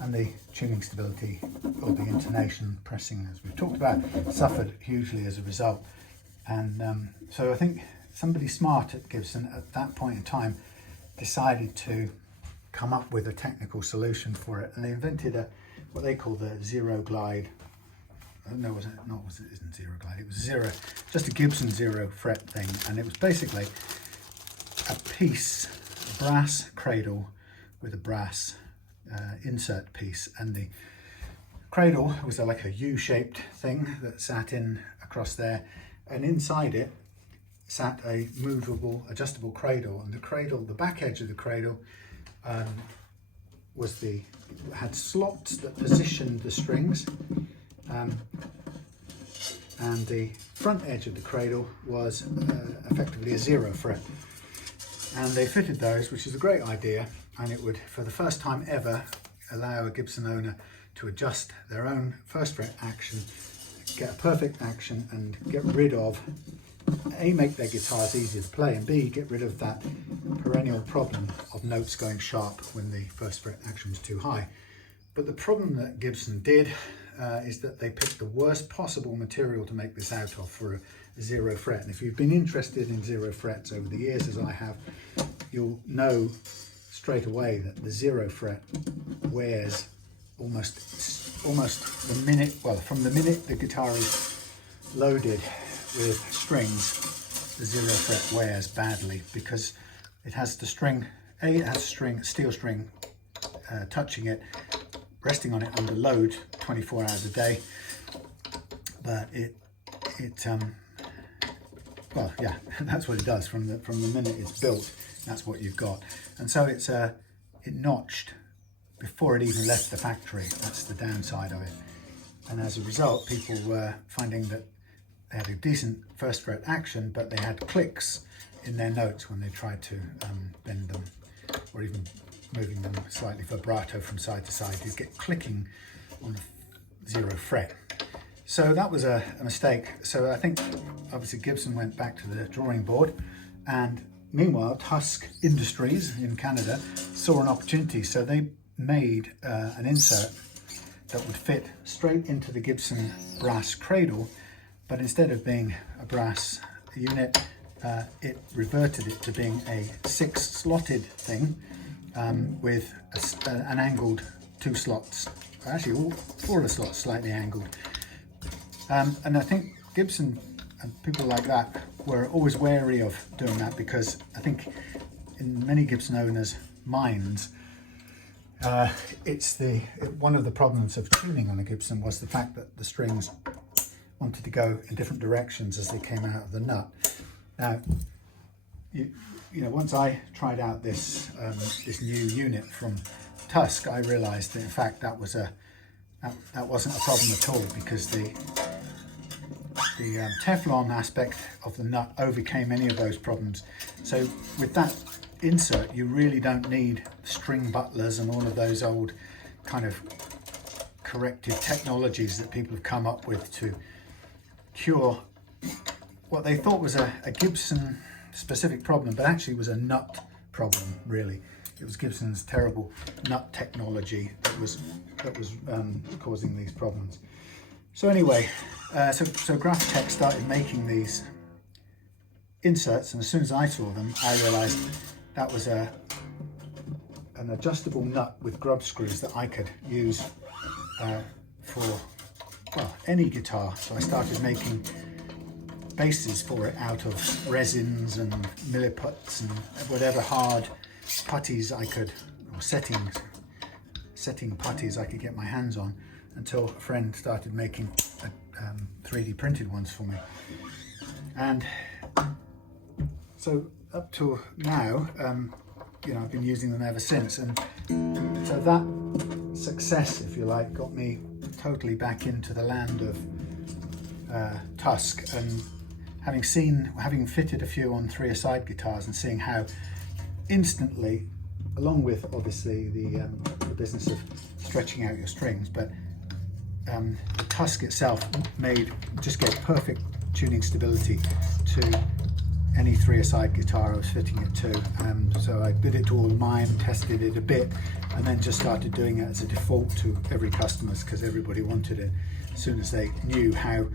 and the tuning stability or the intonation pressing, as we've talked about, suffered hugely as a result. And so I think somebody smart at Gibson at that point in time decided to come up with a technical solution for it, and they invented what they call the zero glide. No, it isn't zero glide. It was just a Gibson 0 fret thing, and it was basically a brass cradle with a brass insert piece, and the cradle was like a U-shaped thing that sat in across there, and inside it sat a movable, adjustable cradle, and the back edge of the cradle had slots that positioned the strings, and the front edge of the cradle was effectively a 0 fret, and they fitted those, which is a great idea, and it would, for the first time ever, allow a Gibson owner to adjust their own first fret action, get a perfect action, and get rid of, A, make their guitars easier to play, and B, get rid of that perennial problem of notes going sharp when the first fret action was too high. But the problem that Gibson did is that they picked the worst possible material to make this out of for a 0 fret. And if you've been interested in 0 frets over the years, as I have, you'll know straight away that the 0 fret wears almost the minute, well, from the minute the guitar is loaded with strings, the 0 fret wears badly because it has the string, it has steel string touching it, resting on it under load 24 hours a day, but well, yeah, that's what it does from the minute it's built. That's what you've got, and so it notched before it even left the factory. That's the downside of it, and as a result, people were finding that they had a decent first fret action, but they had clicks in their notes when they tried to bend them, or even moving them slightly vibrato from side to side. You get clicking on the 0 fret. So that was a mistake. So I think obviously Gibson went back to the drawing board, and meanwhile Tusq Industries in Canada saw an opportunity. So they made an insert that would fit straight into the Gibson brass cradle, but instead of being a brass unit, it reverted it to being a 6-slotted thing with an angled 2 slots, actually all 4 of the slots slightly angled. And I think Gibson and people like that were always wary of doing that, because I think in many Gibson owners' minds, one of the problems of tuning on a Gibson was the fact that the strings wanted to go in different directions as they came out of the nut. Now, you know, once I tried out this new unit from Tusq, I realised that in fact that wasn't a problem at all, because the Teflon aspect of the nut overcame any of those problems. So with that insert, you really don't need string butlers and all of those old kind of corrective technologies that people have come up with to cure what they thought was a Gibson specific problem, but actually was a nut problem, really. It was Gibson's terrible nut technology that was causing these problems. So anyway, so Graphtech started making these inserts, and as soon as I saw them, I realised that was an adjustable nut with grub screws that I could use for, well, any guitar. So I started making bases for it out of resins and milliputs and whatever hard putties I could, or setting putties I could get my hands on, until a friend started making 3D printed ones for me. And so up to now, you know, I've been using them ever since, and so that success, if you like, got me totally back into the land of Tusq, and having fitted a few on 3-a-side guitars and seeing how instantly, along with obviously the business of stretching out your strings, but the Tusq itself just gave perfect tuning stability to any 3-a-side guitar I was fitting it to. So I did it to all of mine, tested it a bit, and then just started doing it as a default to every customer's, because everybody wanted it as soon as they knew how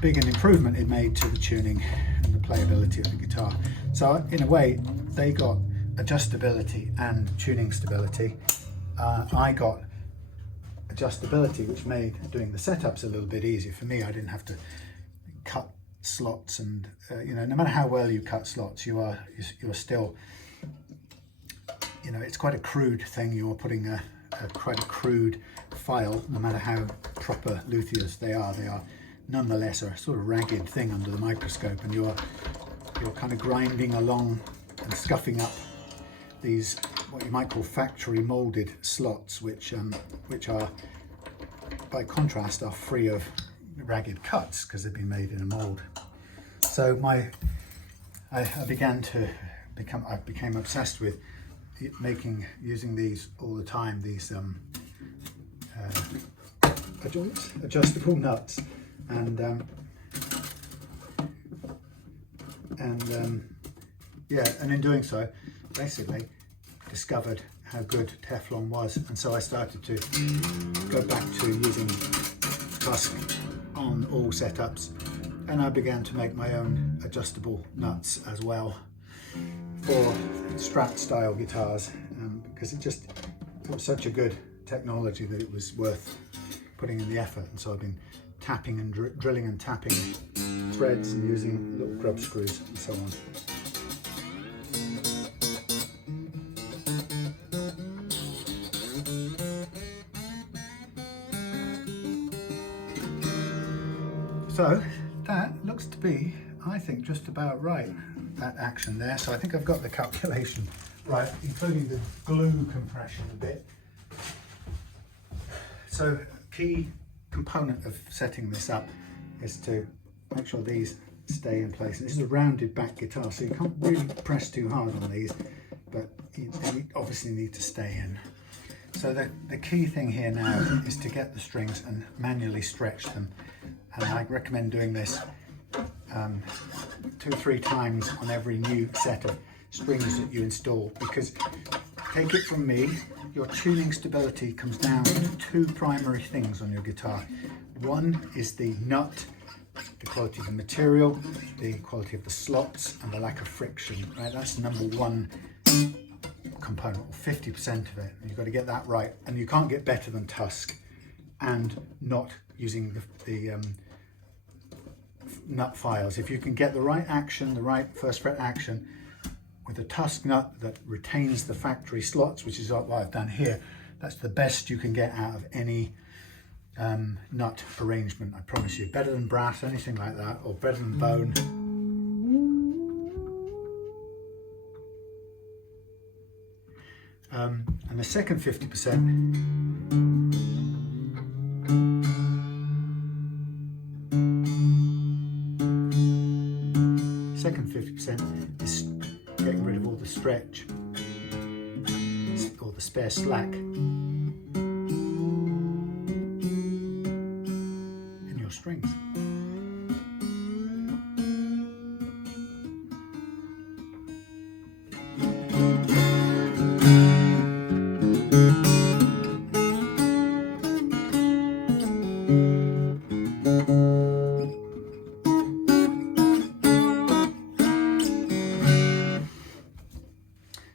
big an improvement it made to the tuning and the playability of the guitar. So in a way, they got adjustability and tuning stability. I got adjustability, which made doing the setups a little bit easier for me. I didn't have to cut slots, and you know, no matter how well you cut slots, you're still, you know, it's quite a crude thing. You're putting quite a crude file, no matter how proper luthiers they are nonetheless a sort of ragged thing under the microscope, and you're kind of grinding along and scuffing up these what you might call factory molded slots, which are, by contrast, are free of ragged cuts because they've been made in a mold. So I became obsessed with using these all the time, these adjustable nuts, and in doing so, basically discovered how good Teflon was, and so I started to go back to using Tusq on all setups, and I began to make my own adjustable nuts as well for Strat style guitars, because it was such a good technology that it was worth putting in the effort. And so I've been tapping and drilling and tapping threads and using little grub screws and so on. So that looks to be, I think, just about right, that action there. So I think I've got the calculation right, including the glue compression a bit. So key component of setting this up is to make sure these stay in place. This is a rounded back guitar, so you can't really press too hard on these, but you obviously need to stay in. So the key thing here now is to get the strings and manually stretch them. And I recommend doing this 2 or 3 times on every new set of strings that you install, because take it from me, your tuning stability comes down to 2 primary things on your guitar. One is the nut, the quality of the material, the quality of the slots, and the lack of friction. Right, that's number 1 component, or 50% of it. You've got to get that right, and you can't get better than Tusq and not using the nut files. If you can get the right action, the right first fret action with a Tusq nut that retains the factory slots, which is what I've done here, that's the best you can get out of any nut arrangement, I promise you. Better than brass, anything like that, or better than bone. And the second 50%, is getting rid of all the stretch or the spare slack in your strings.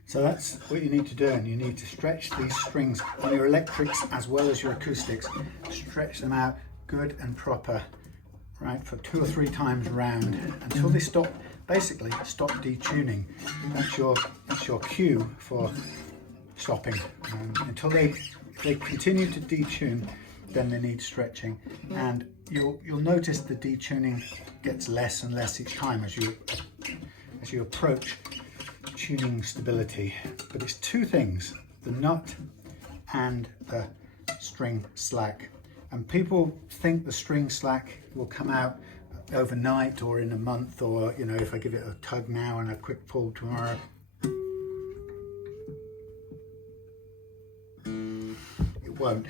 So that's what you need to do, and you need to stretch these strings on your electrics as well as your acoustics. Stretch them out good and proper, right, for 2 or 3 times round until they basically stop detuning. That's your cue for stopping. If they continue to detune, then they need stretching, and you'll notice the detuning gets less and less each time as you approach tuning stability. But it's 2 things, the nut and the string slack. And people think the string slack will come out overnight or in a month, or if I give it a tug now and a quick pull tomorrow. It won't.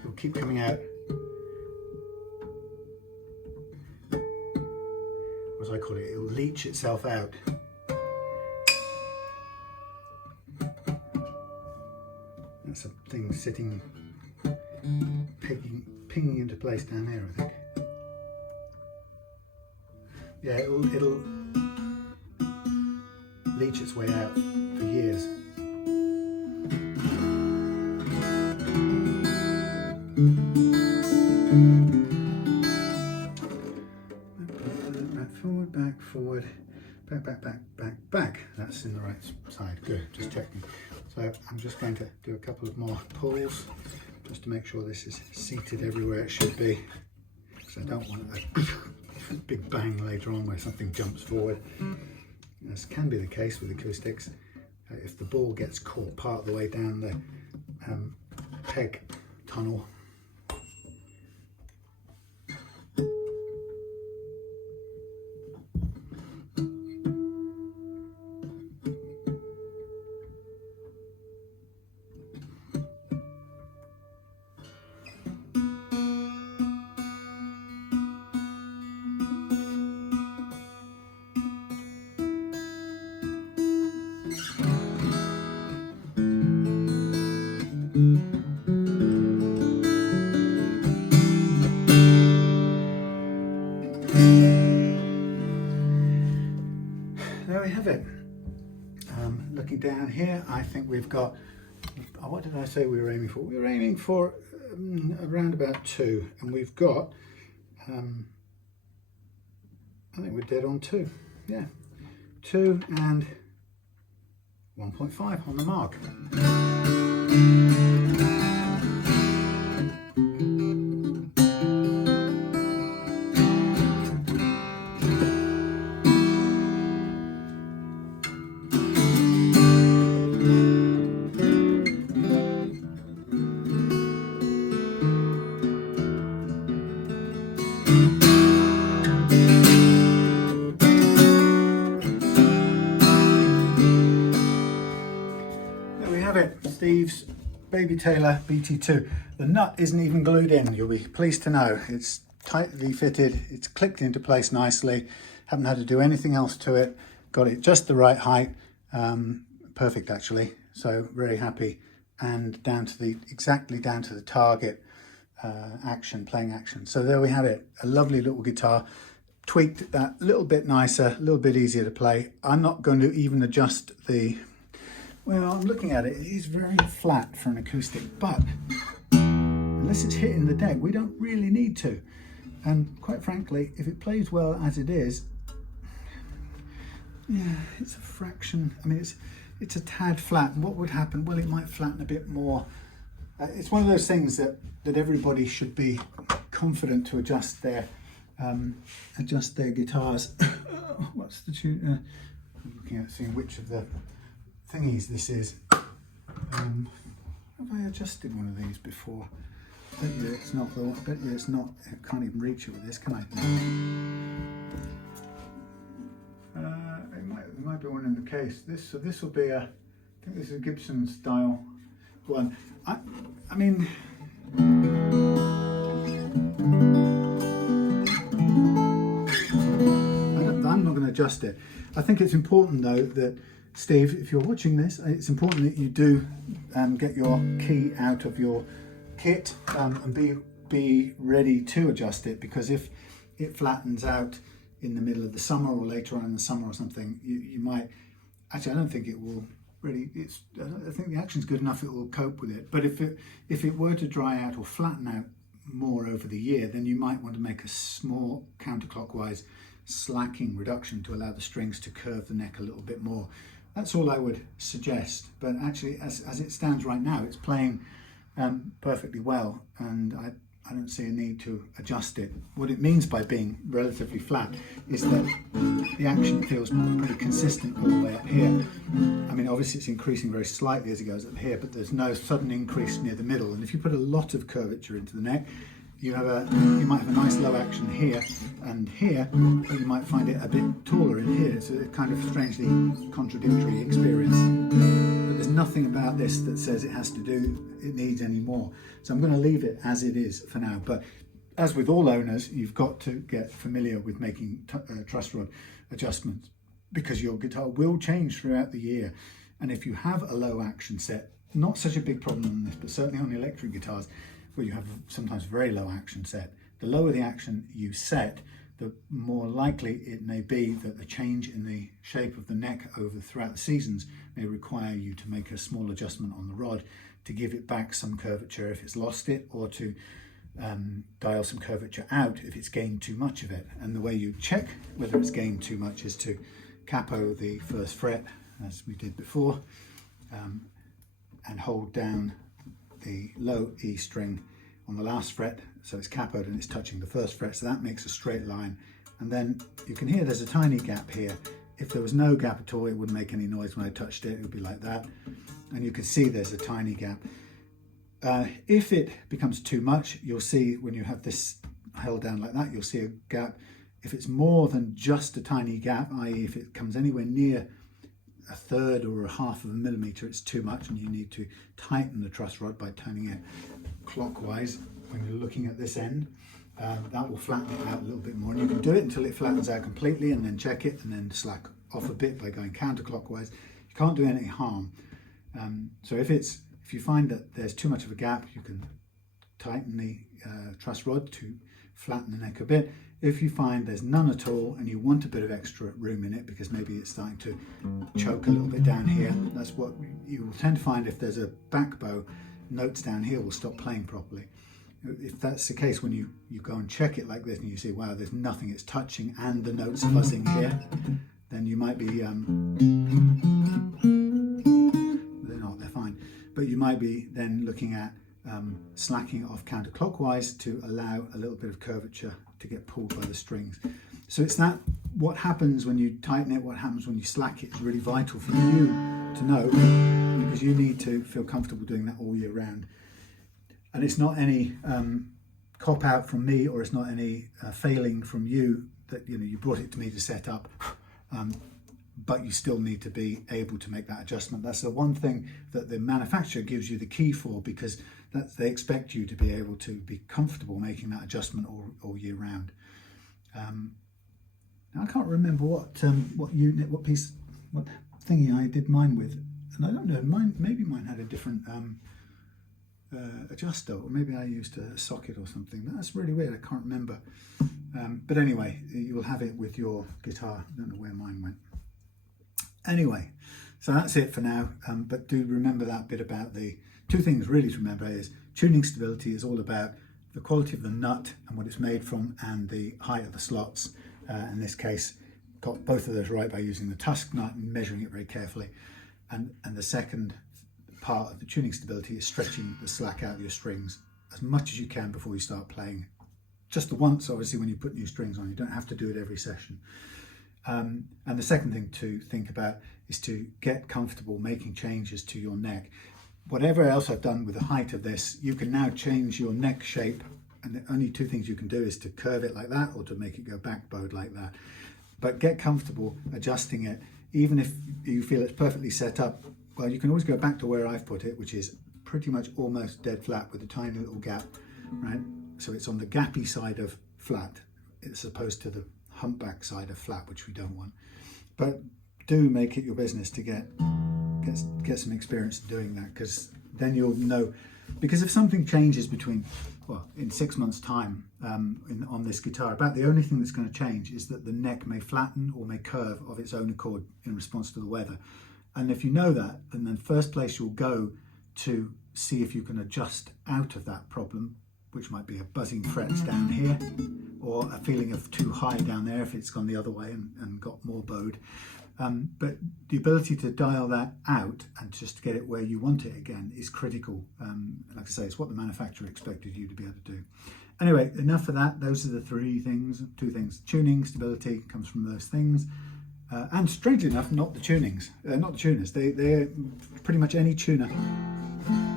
It'll keep coming out, as I call it, it'll leach itself out. That's a thing sitting, pinging into place down here, I think. Yeah, it'll leach its way out for years. Back, forward, back. That's in the right side. Good, just checking. So I'm just going to do a couple of more pulls just to make sure this is seated everywhere it should be, because I don't want a big bang later on where something jumps forward. This can be the case with acoustics. If the ball gets caught part of the way down the peg tunnel. looking down here, I think we've got, what did I say we were aiming for? We were aiming for around about 2, and we've got, I think we're dead on 2. Yeah, 2 and 1.5 on the mark. Steve's Baby Tailor BT2. The nut isn't even glued in, you'll be pleased to know. It's tightly fitted, it's clicked into place nicely, haven't had to do anything else to it, got it just the right height, perfect actually, so very happy, and down to the, exactly down to the target playing action. So there we have it, a lovely little guitar, tweaked that a little bit nicer, a little bit easier to play. I'm not going to even adjust the, well, I'm looking at it, it is very flat for an acoustic, but unless it's hitting the deck, we don't really need to. And quite frankly, if it plays well as it is, yeah, it's a fraction, I mean, it's a tad flat. And what would happen? Well, it might flatten a bit more. It's one of those things that everybody should be confident to adjust their guitars. What's the tune? I'm looking at seeing which of the thingies this is. Have I adjusted one of these before? I bet you it's not the one. I bet you it's not. I can't even reach it with this, can I? It might be one in the case. So this will be a, I think this is a Gibson style one. I mean, I'm not going to adjust it. I think it's important though that, Steve, if you're watching this, it's important that you do get your key out of your kit and be ready to adjust it, because if it flattens out in the middle of the summer or later on in the summer or something, you might, actually I don't think it will really, I think the action's good enough it will cope with it, but if it were to dry out or flatten out more over the year, then you might want to make a small counterclockwise slacking reduction to allow the strings to curve the neck a little bit more. That's all I would suggest, but actually as it stands right now, it's playing perfectly well, and I don't see a need to adjust it. What it means by being relatively flat is that the action feels pretty consistent all the way up here. I mean, obviously it's increasing very slightly as it goes up here, but there's no sudden increase near the middle, and if you put a lot of curvature into the neck, you might have a nice low action here and here, but you might find it a bit taller in here. It's a kind of strangely contradictory experience. But there's nothing about this that says it needs any more. So I'm going to leave it as it is for now. But as with all owners, you've got to get familiar with making truss rod adjustments, because your guitar will change throughout the year. And if you have a low action set, not such a big problem on this, but certainly on electric guitars, where you have sometimes very low action set, the lower the action you set, the more likely it may be that the change in the shape of the neck throughout the seasons may require you to make a small adjustment on the rod to give it back some curvature if it's lost it, or to dial some curvature out if it's gained too much of it. And the way you check whether it's gained too much is to capo the first fret, as we did before, and hold down the low E string on the last fret, so it's capoed and it's touching the first fret, so that makes a straight line. And then you can hear there's a tiny gap here. If there was no gap at all, it wouldn't make any noise when I touched it. It would be like that, and you can see there's a tiny gap. If it becomes too much, you'll see when you have this held down like that, you'll see a gap. If it's more than just a tiny gap, i.e. if it comes anywhere near a third or a half of a millimeter, it's too much, and you need to tighten the truss rod by turning it clockwise when you're looking at this end. That will flatten it out a little bit more, and you can do it until it flattens out completely, and then check it and then slack off a bit by going counterclockwise. You can't do any harm. So if you find that there's too much of a gap, you can tighten the truss rod to flatten the neck a bit. If you find there's none at all and you want a bit of extra room in it because maybe it's starting to choke a little bit down here, that's what you will tend to find. If there's a back bow, notes down here will stop playing properly. If that's the case, when you go and check it like this and you see, wow, there's nothing it's touching and the notes fuzzing here, then you might be, they're not, they're fine, but you might be then looking at slacking it off counterclockwise to allow a little bit of curvature to get pulled by the strings. So it's that, what happens when you tighten it, what happens when you slack it is really vital for you to know, because you need to feel comfortable doing that all year round. And it's not any cop out from me, or it's not any failing from you that you brought it to me to set up, but you still need to be able to make that adjustment. That's the one thing that the manufacturer gives you the key for, because they expect you to be able to be comfortable making that adjustment all year round. Now I can't remember what unit, what thingy I did mine with, and I don't know, maybe mine had a different adjuster, or maybe I used a socket or something. That's really weird, I can't remember. But anyway, you will have it with your guitar. I don't know where mine went. Anyway, so that's it for now, but do remember that bit about the two things really to remember is tuning stability is all about the quality of the nut and what it's made from, and the height of the slots. In this case, got both of those right by using the Tusq nut and measuring it very carefully. And the second part of the tuning stability is stretching the slack out of your strings as much as you can before you start playing. Just the once, obviously, when you put new strings on, you don't have to do it every session. And the second thing to think about is to get comfortable making changes to your neck. Whatever else I've done with the height of this, you can now change your neck shape, and the only two things you can do is to curve it like that or to make it go back bowed like that. But get comfortable adjusting it, even if you feel it's perfectly set up. Well, you can always go back to where I've put it, which is pretty much almost dead flat with a tiny little gap, right? So it's on the gappy side of flat as opposed to the humpback side of flat, which we don't want. But do make it your business to get some experience doing that, because then you'll know. Because if something changes between, well, in 6 months' time on this guitar, about the only thing that's going to change is that the neck may flatten or may curve of its own accord in response to the weather. And if you know that, then the first place you'll go to see if you can adjust out of that problem, which might be a buzzing frets down here, or a feeling of too high down there if it's gone the other way and got more bowed. But the ability to dial that out and just get it where you want it again is critical. Like I say, it's what the manufacturer expected you to be able to do. Anyway, enough of that. Those are the two things. Tuning, stability comes from those things. And strangely enough, not the tuners. They're pretty much any tuner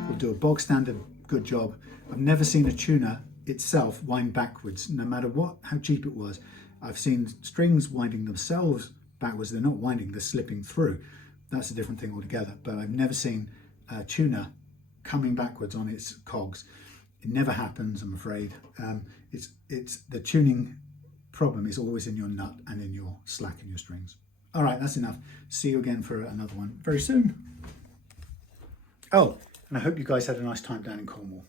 will do a bog standard good job. I've never seen a tuner itself wind backwards, no matter how cheap it was. I've seen strings winding themselves backwards. They're not winding, they're slipping through. That's a different thing altogether. But I've never seen a tuner coming backwards on its cogs. It never happens, I'm afraid. It's the tuning problem is always in your nut and in your slack in your strings. All right, that's enough. See you again for another one very soon. Oh, and I hope you guys had a nice time down in Cornwall.